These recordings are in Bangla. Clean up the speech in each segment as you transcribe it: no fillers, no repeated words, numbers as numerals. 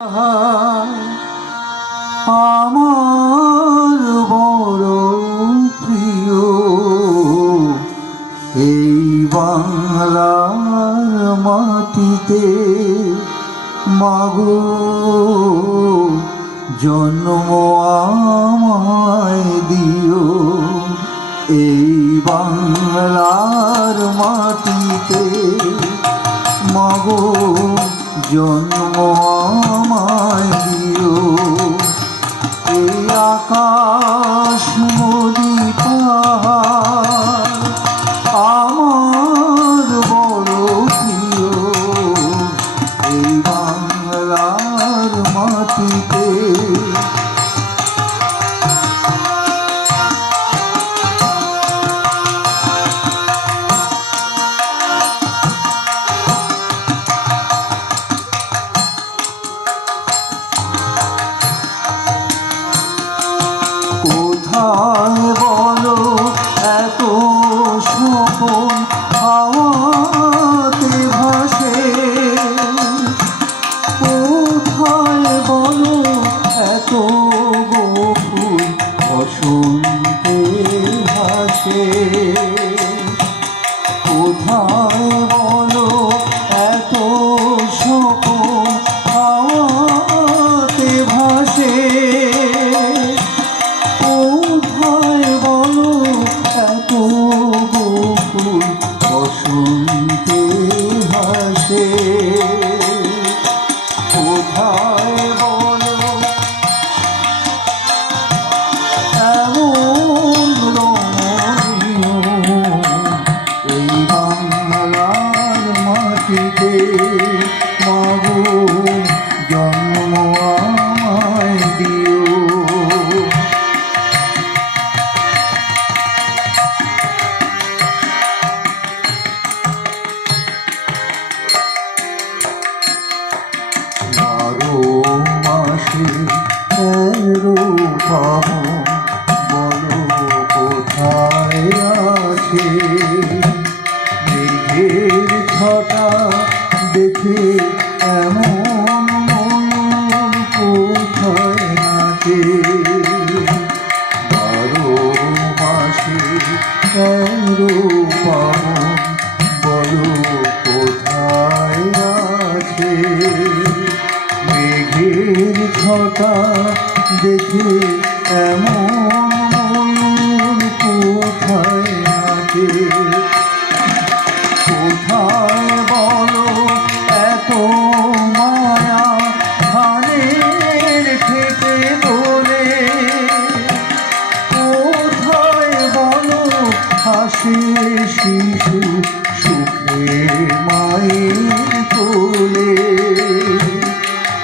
আমার বড় প্রিয় এই বাংলার মাটিতে মাগো জন্ম আমায় দিও। এই বাংলার মাটিতে মাগো জন্ম আমায় দিও। এই আকাশ নদী পাহাড় আমার বড় প্রিয় এই বাংলার মাটিতে। কোথায় বলো এত স্বপন হাওয়াতে ভাসে, কোথায় বলো এত গোকুল বসন্তে ভাসে, কোথায় বলো এত স্বপন হাওয়াতে ভাসে, কোথায় বলো এত গোকুল বসন্তে ভাসে, কোথায় বলো এমন রমণীয় এই বাংলার মাটিতে মাগো জন্ম আমায় দিও। মাসে 13 পাবন বলো কোথায় আছে, মেঘের ছটা দেখে এমন ময়ূর কোথায় নাচে। 12 মাসে 13 পাবন বলো কোথায় আছে, মেঘের ছটা দেখে এমন ময়ূর কোথায় নাচে। কোথায় বলো এত মায়া ধানের খেতে তোলে, কোথায় বলো হাসে শিশু সুখে মায়ের কোলে,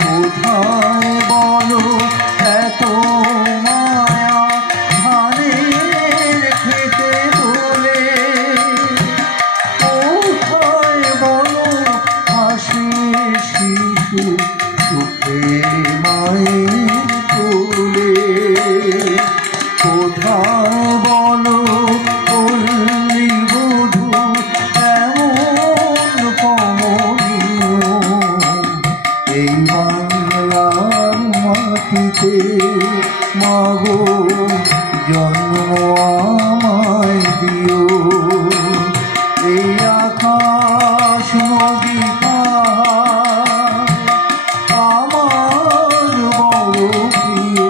কোথায় বলো এত মায়া ধানের খেতে তোলে, কোথায় বলো হাসে শিশু সুখে মায়ের কোলে, কোথায় বলো পল্লী বধূ এমন কমনীয় এই বাংলার মাটিতে মাগো জন্ম আমায় দিও। এই আকাশ নদী পাহাড় আমার বড় প্রিয়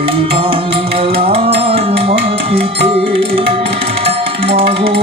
এই বাংলার মাটিতে মাগো